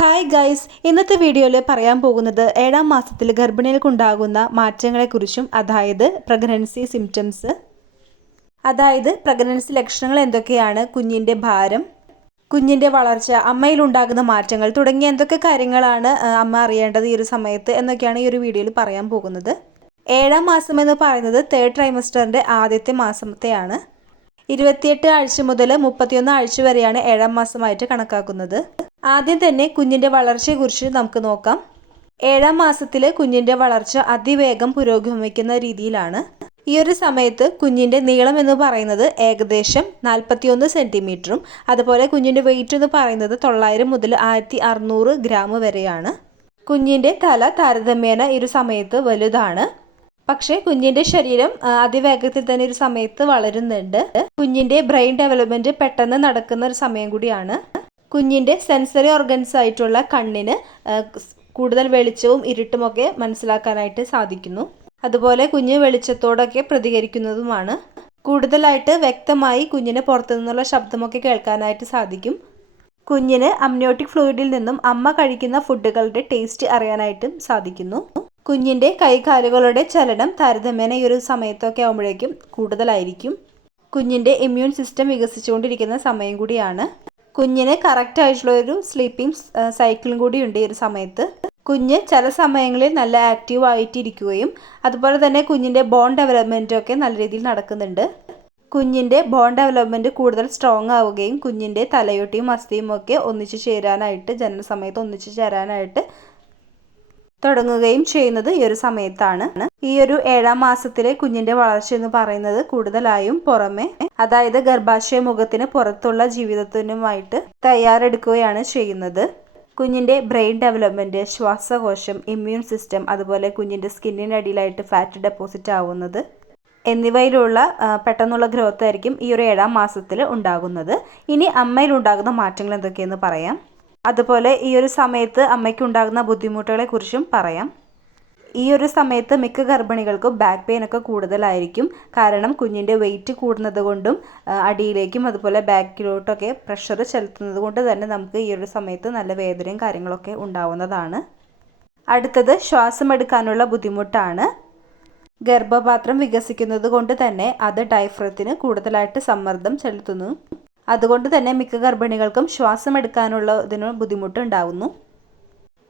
Hi guys, ഇന്നത്തെ വീഡിയോയിൽ പറയാൻ പോകുന്നത് 7ാം മാസത്തിൽ ഗർഭിണികൾക്കുണ്ടാകുന്ന മാറ്റങ്ങളെക്കുറിച്ചും അതായത് പ്രഗ്നൻസി സിംറ്റംസ്, അതായത് പ്രഗ്നൻസി ലക്ഷണങ്ങൾ എന്തൊക്കെയാണ്, കുഞ്ഞിൻ്റെ ഭാരം, കുഞ്ഞിൻ്റെ വളർച്ച, അമ്മയിലുണ്ടാകുന്ന മാറ്റങ്ങൾ തുടങ്ങിയ എന്തൊക്കെ കാര്യങ്ങളാണ് അമ്മ അറിയേണ്ടത് ഈ ഒരു സമയത്ത് എന്നൊക്കെയാണ് ഈ ഒരു വീഡിയോയിൽ പറയാൻ പോകുന്നത്. 7ാം മാസം എന്ന് പറയുന്നത് 3rd ട്രൈമസ്റ്ററിൻ്റെ ആദ്യത്തെ മാസത്തെയാണ്. 28 ആഴ്ച മുതൽ 31 ആഴ്ച വരെയാണ് 7ാം മാസമായിട്ട് കണക്കാക്കുന്നത്. ആദ്യം തന്നെ കുഞ്ഞിൻ്റെ വളർച്ചയെക്കുറിച്ച് നമുക്ക് നോക്കാം. 7ാം മാസത്തിൽ കുഞ്ഞിൻ്റെ വളർച്ച അതിവേഗം പുരോഗമിക്കുന്ന രീതിയിലാണ്. ഈ ഒരു സമയത്ത് കുഞ്ഞിൻ്റെ നീളം എന്ന് പറയുന്നത് ഏകദേശം 41 സെൻറ്റിമീറ്ററും അതുപോലെ കുഞ്ഞിൻ്റെ വെയിറ്റ് എന്ന് പറയുന്നത് 900 മുതൽ 1600 ഗ്രാം വരെയാണ്. കുഞ്ഞിൻ്റെ തല താരതമ്യേന ഈ ഒരു സമയത്ത് വലുതാണ്. പക്ഷേ കുഞ്ഞിൻ്റെ ശരീരം അതിവേഗത്തിൽ തന്നെ ഒരു സമയത്ത് വളരുന്നുണ്ട്. കുഞ്ഞിൻ്റെ ബ്രെയിൻ ഡെവലപ്മെൻറ്റ് പെട്ടെന്ന് നടക്കുന്ന ഒരു സമയം കൂടിയാണ്. കുഞ്ഞിൻ്റെ സെൻസറി ഓർഗൻസ് ആയിട്ടുള്ള കണ്ണിന് കൂടുതൽ വെളിച്ചവും ഇരുട്ടുമൊക്കെ മനസ്സിലാക്കാനായിട്ട് സാധിക്കുന്നു. അതുപോലെ കുഞ്ഞ് വെളിച്ചത്തോടൊക്കെ പ്രതികരിക്കുന്നതുമാണ്. കൂടുതലായിട്ട് വ്യക്തമായി കുഞ്ഞിന് പുറത്തു നിന്നുള്ള ശബ്ദമൊക്കെ കേൾക്കാനായിട്ട് സാധിക്കും. കുഞ്ഞിന് അമ്നിയോട്ടിക് ഫ്ലൂയിഡിൽ നിന്നും അമ്മ കഴിക്കുന്ന ഫുഡുകളുടെ ടേസ്റ്റ് അറിയാനായിട്ടും സാധിക്കുന്നു. കുഞ്ഞിൻ്റെ കൈകാലുകളുടെ ചലനം താരതമ്യേന ഈ ഒരു സമയത്തൊക്കെ ആകുമ്പോഴേക്കും കൂടുതലായിരിക്കും. കുഞ്ഞിൻ്റെ ഇമ്മ്യൂൺ സിസ്റ്റം വികസിച്ചുകൊണ്ടിരിക്കുന്ന സമയം കൂടിയാണ്. കുഞ്ഞിന് കറക്റ്റ് ആയിട്ടുള്ള ഒരു സ്ലീപ്പിംഗ് സൈക്കിളും കൂടിയുണ്ട് ഈ ഒരു സമയത്ത്. കുഞ്ഞ് ചില സമയങ്ങളിൽ നല്ല ആക്റ്റീവ് ആയിട്ടിരിക്കുകയും അതുപോലെ തന്നെ കുഞ്ഞിൻ്റെ ബോൺ ഡെവലപ്മെൻറ്റൊക്കെ നല്ല രീതിയിൽ നടക്കുന്നുണ്ട്. കുഞ്ഞിൻ്റെ ബോൺ ഡെവലപ്മെൻറ്റ് കൂടുതൽ സ്ട്രോങ് ആവുകയും കുഞ്ഞിൻ്റെ തലയോട്ടിയും അസ്ഥിയും ഒക്കെ ഒന്നിച്ചു ചേരാനായിട്ട് ജനന സമയത്ത് ഒന്നിച്ചു ചേരാനായിട്ട് തുടങ്ങുകയും ചെയ്യുന്നത് ഈ ഒരു സമയത്താണ്. ഈ ഒരു 7ാം മാസത്തിലെ കുഞ്ഞിൻ്റെ വളർച്ച എന്ന് പറയുന്നത് കൂടുതലായും പുറമെ, അതായത് ഗർഭാശയ മുഖത്തിന് പുറത്തുള്ള ജീവിതത്തിനുമായിട്ട് തയ്യാറെടുക്കുകയാണ് ചെയ്യുന്നത്. കുഞ്ഞിൻ്റെ ബ്രെയിൻ ഡെവലപ്മെൻറ്റ്, ശ്വാസകോശം, ഇമ്മ്യൂൺ സിസ്റ്റം, അതുപോലെ കുഞ്ഞിൻ്റെ സ്കിന്നിനടിയിലായിട്ട് ഫാറ്റ് ഡെപ്പോസിറ്റ് ആവുന്നത് എന്നിവയിലുള്ള പെട്ടെന്നുള്ള ഗ്രോത്ത് ആയിരിക്കും ഈ ഒരു 7ാം മാസത്തിൽ ഉണ്ടാകുന്നത്. ഇനി അമ്മയിലുണ്ടാകുന്ന മാറ്റങ്ങൾ എന്തൊക്കെയെന്ന് പറയാം. അതുപോലെ ഈ ഒരു സമയത്ത് അമ്മയ്ക്കുണ്ടാകുന്ന ബുദ്ധിമുട്ടുകളെ കുറിച്ചും പറയാം. ഈ ഒരു സമയത്ത് മിക്ക ഗർഭിണികൾക്കും ബാക്ക് പെയിൻ ഒക്കെ കൂടുതലായിരിക്കും. കാരണം കുഞ്ഞിൻ്റെ വെയിറ്റ് കൂടുന്നത് കൊണ്ടും അടിയിലേക്കും അതുപോലെ ബാക്കിലോട്ടൊക്കെ പ്രഷർ ചെലുത്തുന്നത് കൊണ്ട് തന്നെ നമുക്ക് ഈ ഒരു സമയത്ത് നല്ല വേദനയും കാര്യങ്ങളൊക്കെ ഉണ്ടാവുന്നതാണ്. അടുത്തത് ശ്വാസം എടുക്കാനുള്ള ബുദ്ധിമുട്ടാണ്. ഗർഭപാത്രം വികസിക്കുന്നത് കൊണ്ട് തന്നെ അത് ഡയഫ്രത്തിന് കൂടുതലായിട്ട് സമ്മർദ്ദം ചെലുത്തുന്നു. അതുകൊണ്ട് തന്നെ മിക്ക ഗർഭിണികൾക്കും ശ്വാസം എടുക്കാനുള്ളതിന് ബുദ്ധിമുട്ട് ഉണ്ടാകുന്നു.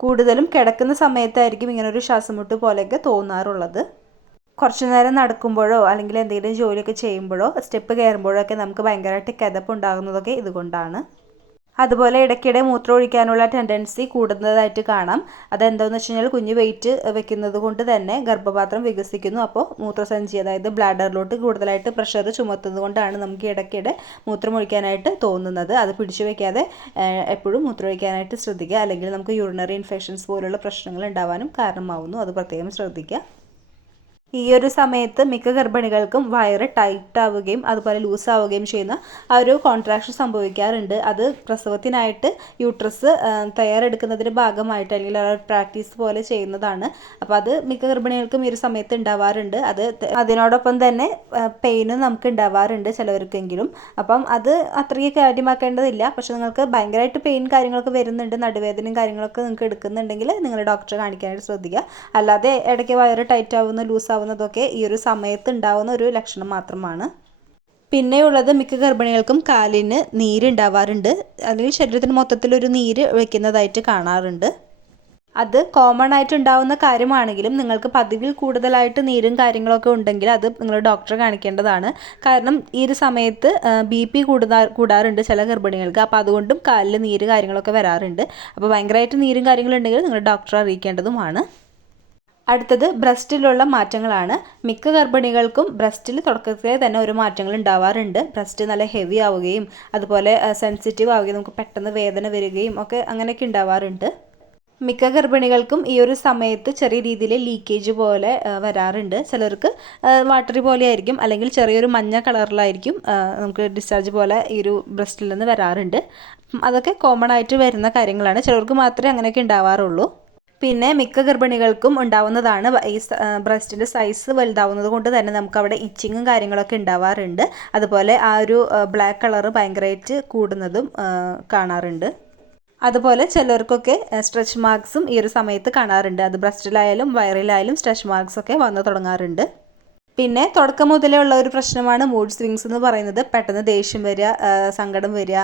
കൂടുതലും കിടക്കുന്ന സമയത്തായിരിക്കും ഇങ്ങനൊരു ശ്വാസമുട്ട് പോലെയൊക്കെ തോന്നാറുള്ളത്. കുറച്ചു നേരം നടക്കുമ്പോഴോ അല്ലെങ്കിൽ എന്തെങ്കിലും ജോലിയൊക്കെ ചെയ്യുമ്പോഴോ സ്റ്റെപ്പ് കയറുമ്പോഴോ ഒക്കെ നമുക്ക് ഭയങ്കരമായിട്ട് കിതപ്പ് ഉണ്ടാകുന്നതൊക്കെ ഇതുകൊണ്ടാണ്. അതുപോലെ ഇടയ്ക്കിടെ മൂത്രം ഒഴിക്കാനുള്ള ടെൻഡൻസി കൂടുന്നതായിട്ട് കാണാം. അതെന്താണെന്ന് വെച്ച് കഴിഞ്ഞാൽ കുഞ്ഞ് വെയിറ്റ് വെക്കുന്നത് കൊണ്ട് തന്നെ ഗർഭപാത്രം വികസിക്കുന്നു. അപ്പോൾ മൂത്രസഞ്ചി, അതായത് ബ്ലാഡറിലോട്ട് കൂടുതലായിട്ട് പ്രഷർ ചുമത്തുന്നത് കൊണ്ടാണ് നമുക്ക് ഇടയ്ക്കിടെ മൂത്രം ഒഴിക്കാനായിട്ട് തോന്നുന്നത്. അത് പിടിച്ചു വയ്ക്കാതെ എപ്പോഴും മൂത്രം ഒഴിക്കാനായിട്ട് ശ്രദ്ധിക്കുക. അല്ലെങ്കിൽ നമുക്ക് യൂറിനറി ഇൻഫെക്ഷൻസ് പോലുള്ള പ്രശ്നങ്ങൾ ഉണ്ടാവാനും കാരണമാവുന്നു. അത് പ്രത്യേകം ശ്രദ്ധിക്കുക. ഈ ഒരു സമയത്ത് മിക്ക ഗർഭിണികൾക്കും വയറ് ടൈറ്റ് ആവുകയും അതുപോലെ ലൂസ് ആവുകയും ചെയ്യുന്ന ആ ഒരു കോൺട്രാക്ഷൻ സംഭവിക്കാറുണ്ട്. അത് പ്രസവത്തിനായിട്ട് യൂട്രസ് തയ്യാറെടുക്കുന്നതിൻ്റെ ഭാഗമായിട്ട് അല്ലെങ്കിൽ ആ ഒരു പ്രാക്ടീസ് പോലെ ചെയ്യുന്നതാണ്. അപ്പോൾ അത് മിക്ക ഗർഭിണികൾക്കും ഈ ഒരു സമയത്ത് ഉണ്ടാവാറുണ്ട്. അതിനോടൊപ്പം തന്നെ പെയിനും നമുക്ക് ഉണ്ടാവാറുണ്ട് ചിലവർക്കെങ്കിലും. അപ്പം അത് അത്രയ്ക്ക് കാര്യമാക്കേണ്ടതില്ല. പക്ഷെ നിങ്ങൾക്ക് ഭയങ്കരമായിട്ട് പെയിൻ കാര്യങ്ങളൊക്കെ വരുന്നുണ്ട്, നടുവേദനയും കാര്യങ്ങളൊക്കെ നിങ്ങൾക്ക് എടുക്കുന്നുണ്ടെങ്കിൽ നിങ്ങൾ ഡോക്ടറെ കാണിക്കാനായിട്ട് ശ്രദ്ധിക്കുക. അല്ലാതെ ഇടയ്ക്ക് വയറ് ടൈറ്റ് ആവുന്ന, ലൂസ് ആവുന്നതൊക്കെ ഈ ഒരു സമയത്ത് ഉണ്ടാവുന്ന ഒരു ലക്ഷണം മാത്രമാണ്. പിന്നെയുള്ളത് മിക്ക ഗർഭിണികൾക്കും കാലിന് നീരുണ്ടാവാറുണ്ട്, അല്ലെങ്കിൽ ശരീരത്തിന് മൊത്തത്തിലൊരു നീര് വയ്ക്കുന്നതായിട്ട് കാണാറുണ്ട്. അത് കോമൺ ആയിട്ട് ഉണ്ടാവുന്ന കാര്യമാണെങ്കിലും നിങ്ങൾക്ക് പതിവിൽ കൂടുതലായിട്ട് നീരും കാര്യങ്ങളൊക്കെ ഉണ്ടെങ്കിൽ അത് നിങ്ങൾ ഡോക്ടറെ കാണിക്കേണ്ടതാണ്. കാരണം ഈ ഒരു സമയത്ത് BP കൂടാറുണ്ട് ചില ഗർഭിണികൾക്ക്. അപ്പോൾ അതുകൊണ്ടും കാലിൽ നീര് കാര്യങ്ങളൊക്കെ വരാറുണ്ട്. അപ്പോൾ ഭയങ്കരമായിട്ട് നീരും കാര്യങ്ങളുണ്ടെങ്കിൽ നിങ്ങൾ ഡോക്ടറെ അറിയിക്കേണ്ടതുമാണ്. അടുത്തത് ബ്രസ്റ്റിലുള്ള മാറ്റങ്ങളാണ്. മിക്ക ഗർഭിണികൾക്കും ബ്രസ്റ്റിൽ തുടക്കത്തിലേ തന്നെ ഒരു മാറ്റങ്ങൾ ഉണ്ടാവാറുണ്ട്. ബ്രസ്റ്റ് നല്ല ഹെവി ആവുകയും അതുപോലെ സെൻസിറ്റീവ് ആവുകയും നമുക്ക് പെട്ടെന്ന് വേദന വരികയും ഒക്കെ അങ്ങനെയൊക്കെ ഉണ്ടാവാറുണ്ട്. മിക്ക ഗർഭിണികൾക്കും ഈ ഒരു സമയത്ത് ചെറിയ രീതിയിൽ ലീക്കേജ് പോലെ വരാറുണ്ട്. ചിലർക്ക് വാട്ടറി പോലെ ആയിരിക്കും, അല്ലെങ്കിൽ ചെറിയൊരു മഞ്ഞ കളറിലായിരിക്കും നമുക്ക് ഡിസ്ചാർജ് പോലെ ഈ ഒരു ബ്രസ്റ്റിൽ നിന്ന് വരാറുണ്ട്. അതൊക്കെ കോമൺ ആയിട്ട് വരുന്ന കാര്യങ്ങളാണ്. ചിലർക്ക് മാത്രമേ അങ്ങനെയൊക്കെ ഉണ്ടാവാറുള്ളൂ. പിന്നെ മിക്ക ഗർഭിണികൾക്കും ഉണ്ടാവുന്നതാണ് ഈ ബ്രസ്റ്റിൻ്റെ സൈസ് വലുതാവുന്നത് കൊണ്ട് തന്നെ നമുക്ക് അവിടെ ഇച്ചിങ്ങും കാര്യങ്ങളൊക്കെ ഉണ്ടാവാറുണ്ട്. അതുപോലെ ആ ഒരു ബ്ലാക്ക് കളറ് ഭയങ്കരമായിട്ട് കൂടുന്നതും കാണാറുണ്ട്. അതുപോലെ ചിലർക്കൊക്കെ സ്ട്രെച്ച് മാർക്സും ഈ ഒരു സമയത്ത് കാണാറുണ്ട്. അത് ബ്രസ്റ്റിലായാലും വയറിലായാലും സ്ട്രെച്ച് മാർക്സൊക്കെ വന്നു തുടങ്ങാറുണ്ട്. പിന്നെ തുടക്കം മുതലേ ഉള്ള ഒരു പ്രശ്നമാണ് മൂഡ് സ്വിങ്സ് എന്ന് പറയുന്നത്. പെട്ടെന്ന് ദേഷ്യം വരിക, സങ്കടം വരിക,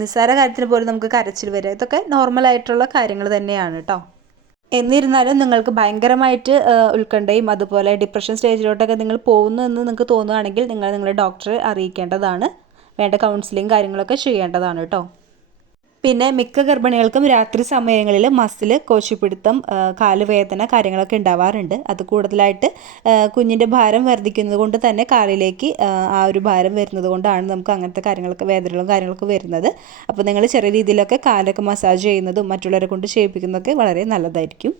നിസ്സാര കാര്യത്തിന് പോലും നമുക്ക് കരച്ചിൽ വരിക, ഇതൊക്കെ നോർമലായിട്ടുള്ള കാര്യങ്ങൾ തന്നെയാണ് കേട്ടോ. എന്നിരുന്നാലും നിങ്ങൾക്ക് ഭയങ്കരമായിട്ട് ഉത്കണ്ഠയും അതുപോലെ ഡിപ്രഷൻ സ്റ്റേജിലോട്ടൊക്കെ നിങ്ങൾ പോകുന്നു എന്ന് നിങ്ങൾക്ക് തോന്നുകയാണെങ്കിൽ നിങ്ങൾ നിങ്ങളുടെ ഡോക്ടറെ അറിയിക്കേണ്ടതാണ്. വേണ്ട കൗൺസിലിംഗ് കാര്യങ്ങളൊക്കെ ചെയ്യേണ്ടതാണ് കേട്ടോ. പിന്നെ മിക്ക ഗർഭിണികൾക്കും രാത്രി സമയങ്ങളിൽ മസിൽ, കോശിപ്പിടുത്തം, കാലുവേദന കാര്യങ്ങളൊക്കെ ഉണ്ടാവാറുണ്ട്. അത് കൂടുതലായിട്ട് കുഞ്ഞിൻ്റെ ഭാരം വർദ്ധിക്കുന്നത് കൊണ്ട് തന്നെ കാലിലേക്ക് ആ ഒരു ഭാരം വരുന്നത് കൊണ്ടാണ് നമുക്ക് അങ്ങനത്തെ കാര്യങ്ങളൊക്കെ വേദനകളും കാര്യങ്ങളൊക്കെ വരുന്നത്. അപ്പോൾ നിങ്ങൾ ചെറിയ രീതിയിലൊക്കെ കാലൊക്കെ മസാജ് ചെയ്യുന്നതും മറ്റുള്ളവരെ കൊണ്ട് ചെയ്യിപ്പിക്കുന്നതൊക്കെ വളരെ നല്ലതായിരിക്കും.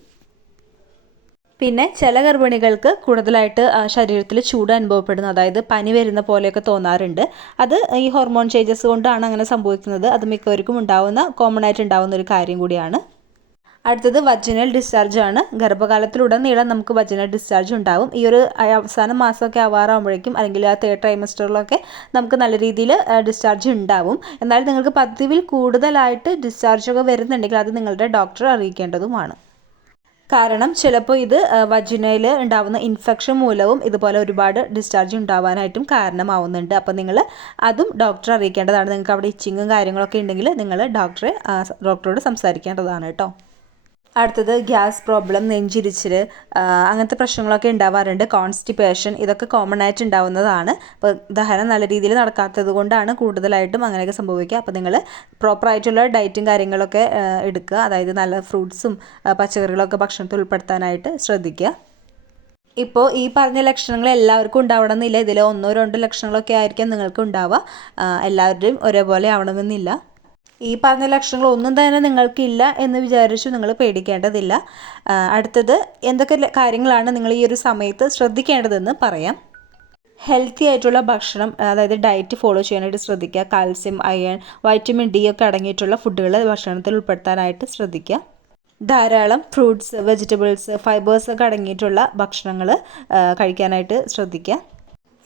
പിന്നെ ചില ഗർഭിണികൾക്ക് കൂടുതലായിട്ട് ശരീരത്തിൽ ചൂട് അനുഭവപ്പെടുന്നു, അതായത് പനി വരുന്ന പോലെയൊക്കെ തോന്നാറുണ്ട്. അത് ഈ ഹോർമോൺ ചേഞ്ചസ് കൊണ്ടാണ് അങ്ങനെ സംഭവിക്കുന്നത്. അത് മിക്കവർക്കും കോമൺ ആയിട്ട് ഉണ്ടാവുന്ന ഒരു കാര്യം കൂടിയാണ്. അടുത്തത് വജിനൽ ഡിസ്ചാർജ് ആണ്. ഗർഭകാലത്തിലുടനീളം നമുക്ക് വജിനൽ ഡിസ്ചാർജ് ഉണ്ടാവും. ഈ ഒരു അവസാന മാസമൊക്കെ ആവാറാകുമ്പോഴേക്കും അല്ലെങ്കിൽ ആ 3rd ട്രൈമസ്റ്ററിലൊക്കെ നമുക്ക് നല്ല രീതിയിൽ ഡിസ്ചാർജ് ഉണ്ടാവും. എന്നാൽ നിങ്ങൾക്ക് പതിവിൽ കൂടുതലായിട്ട് ഡിസ്ചാർജൊക്കെ വരുന്നുണ്ടെങ്കിൽ അത് നിങ്ങളുടെ ഡോക്ടറെ അറിയിക്കേണ്ടതുമാണ്. കാരണം ചിലപ്പോൾ ഇത് വജിനയിൽ ഉണ്ടാവുന്ന ഇൻഫെക്ഷൻ മൂലവും ഇതുപോലെ ഒരുപാട് ഡിസ്ചാർജ് ഉണ്ടാവാനായിട്ടും കാരണമാവുന്നുണ്ട്. അപ്പോൾ നിങ്ങൾ അതും ഡോക്ടറെ അറിയിക്കേണ്ടതാണ്. നിങ്ങൾക്ക് അവിടെ ഇച്ചിങ്ങും കാര്യങ്ങളൊക്കെ ഉണ്ടെങ്കിൽ നിങ്ങൾ ഡോക്ടറോട് സംസാരിക്കേണ്ടതാണ് കേട്ടോ. അടുത്തത് ഗ്യാസ് പ്രോബ്ലം, നെഞ്ചിരിച്ചിൽ, അങ്ങനത്തെ പ്രശ്നങ്ങളൊക്കെ ഉണ്ടാവാറുണ്ട്. കോൺസ്റ്റിപ്പേഷൻ, ഇതൊക്കെ കോമൺ ആയിട്ട് ഉണ്ടാവുന്നതാണ്. അപ്പോൾ ദഹനം നല്ല രീതിയിൽ നടക്കാത്തത് കൊണ്ടാണ് കൂടുതലായിട്ടും അങ്ങനെയൊക്കെ സംഭവിക്കുക. അപ്പോൾ നിങ്ങൾ പ്രോപ്പറായിട്ടുള്ള ഡയറ്റും കാര്യങ്ങളൊക്കെ എടുക്കുക. അതായത് നല്ല ഫ്രൂട്ട്സും പച്ചക്കറികളൊക്കെ ഭക്ഷണത്തിൽ ഉൾപ്പെടുത്താനായിട്ട് ശ്രദ്ധിക്കുക. ഇപ്പോൾ ഈ പറഞ്ഞ ലക്ഷണങ്ങൾ എല്ലാവർക്കും ഉണ്ടാവണമെന്നില്ല. ഇതിൽ 1-2 ലക്ഷണങ്ങളൊക്കെ ആയിരിക്കും നിങ്ങൾക്ക് ഉണ്ടാവുക. എല്ലാവരുടെയും ഒരേപോലെ ആവണമെന്നില്ല. ഈ പറഞ്ഞ ലക്ഷണങ്ങൾ ഒന്നും തന്നെ നിങ്ങൾക്കില്ല എന്ന് വിചാരിച്ചു നിങ്ങൾ പേടിക്കേണ്ടതില്ല. അടുത്തത് എന്തൊക്കെ കാര്യങ്ങളാണ് നിങ്ങൾ ഈ ഒരു സമയത്ത് ശ്രദ്ധിക്കേണ്ടതെന്ന് പറയാം. ഹെൽത്തി ആയിട്ടുള്ള ഭക്ഷണം, അതായത് ഡയറ്റ് ഫോളോ ചെയ്യാനായിട്ട് ശ്രദ്ധിക്കുക. കാൽസ്യം, അയൺ, വൈറ്റമിൻ ഡി ഒക്കെ അടങ്ങിയിട്ടുള്ള ഫുഡുകൾ ഭക്ഷണത്തിൽ ഉൾപ്പെടുത്താനായിട്ട് ശ്രദ്ധിക്കുക. ധാരാളം ഫ്രൂട്ട്സ്, വെജിറ്റബിൾസ്, ഫൈബേഴ്സ് ഒക്കെ അടങ്ങിയിട്ടുള്ള ഭക്ഷണങ്ങൾ കഴിക്കാനായിട്ട് ശ്രദ്ധിക്കുക.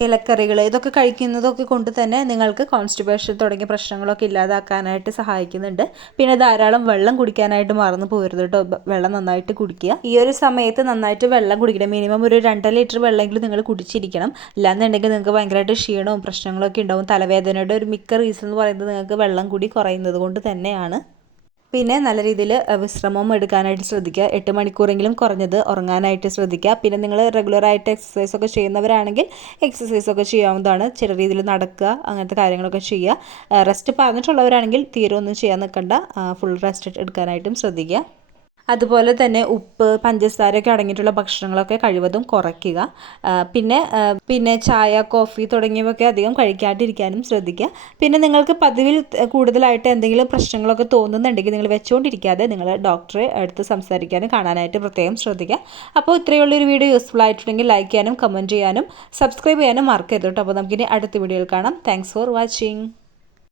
ഇലക്കറികൾ ഇതൊക്കെ കഴിക്കുന്നതൊക്കെ കൊണ്ട് തന്നെ നിങ്ങൾക്ക് കോൺസ്റ്റിപ്പേഷൻ തുടങ്ങിയ പ്രശ്നങ്ങളൊക്കെ ഇല്ലാതാക്കാനായിട്ട് സഹായിക്കുന്നുണ്ട്. പിന്നെ ധാരാളം വെള്ളം കുടിക്കാനായിട്ട് മറന്നു പോകരുത് കേട്ടോ. വെള്ളം നന്നായിട്ട് കുടിക്കുക. ഈ ഒരു സമയത്ത് നന്നായിട്ട് വെള്ളം കുടിക്കണം. മിനിമം ഒരു 2 ലിറ്റർ വെള്ളമെങ്കിലും നിങ്ങൾ കുടിച്ചിരിക്കണം. ഇല്ലാന്നുണ്ടെങ്കിൽ നിങ്ങൾക്ക് ഭയങ്കരമായിട്ട് ക്ഷീണവും പ്രശ്നങ്ങളൊക്കെ ഉണ്ടാവും. തലവേദനയുടെ ഒരു മിക്ക റീസൺ എന്ന് പറയുന്നത് നിങ്ങൾക്ക് വെള്ളം കൂടി കുറയുന്നത് കൊണ്ട് തന്നെയാണ്. പിന്നെ നല്ല രീതിയിൽ വിശ്രമം എടുക്കാനായിട്ട് ശ്രദ്ധിക്കുക. 8 മണിക്കൂറെങ്കിലും കുറഞ്ഞത് ഉറങ്ങാനായിട്ട് ശ്രദ്ധിക്കുക. പിന്നെ നിങ്ങൾ റെഗുലറായിട്ട് എക്സസൈസൊക്കെ ചെയ്യുന്നവരാണെങ്കിൽ എക്സസൈസൊക്കെ ചെയ്യാവുന്നതാണ്. ചെറിയ രീതിയിൽ നടക്കുക, അങ്ങനത്തെ കാര്യങ്ങളൊക്കെ ചെയ്യുക. റെസ്റ്റ് പറഞ്ഞിട്ടുള്ളവരാണെങ്കിൽ തീരെ ഒന്നും ചെയ്യാൻ നിൽക്കണ്ട. ഫുൾ റെസ്റ്റ് എടുക്കാനായിട്ടും ശ്രദ്ധിക്കുക. അതുപോലെ തന്നെ ഉപ്പ്, പഞ്ചസാരയൊക്കെ അടങ്ങിയിട്ടുള്ള ഭക്ഷണങ്ങളൊക്കെ കഴിവതും കുറയ്ക്കുക. പിന്നെ ചായ, കോഫി തുടങ്ങിയവയൊക്കെ അധികം കഴിക്കാണ്ടിരിക്കാനും ശ്രദ്ധിക്കുക. പിന്നെ നിങ്ങൾക്ക് പതിവിൽ കൂടുതലായിട്ട് എന്തെങ്കിലും പ്രശ്നങ്ങളൊക്കെ തോന്നുന്നുണ്ടെങ്കിൽ നിങ്ങൾ വെച്ചുകൊണ്ടിരിക്കാതെ നിങ്ങൾ ഡോക്ടറെ അടുത്ത് സംസാരിക്കാനും കാണാനായിട്ട് പ്രത്യേകം ശ്രദ്ധിക്കുക. അപ്പോൾ ഇത്രയുള്ളൊരു വീഡിയോ യൂസ്ഫുൾ ആയിട്ടുണ്ടെങ്കിൽ ലൈക്ക് ചെയ്യാനും കമൻറ്റ് ചെയ്യാനും സബ്സ്ക്രൈബ് ചെയ്യാനും മറക്കരുത് കേട്ടോ. അപ്പോൾ നമുക്കിനി അടുത്ത വീഡിയോയിൽ കാണാം. Thanks for watching.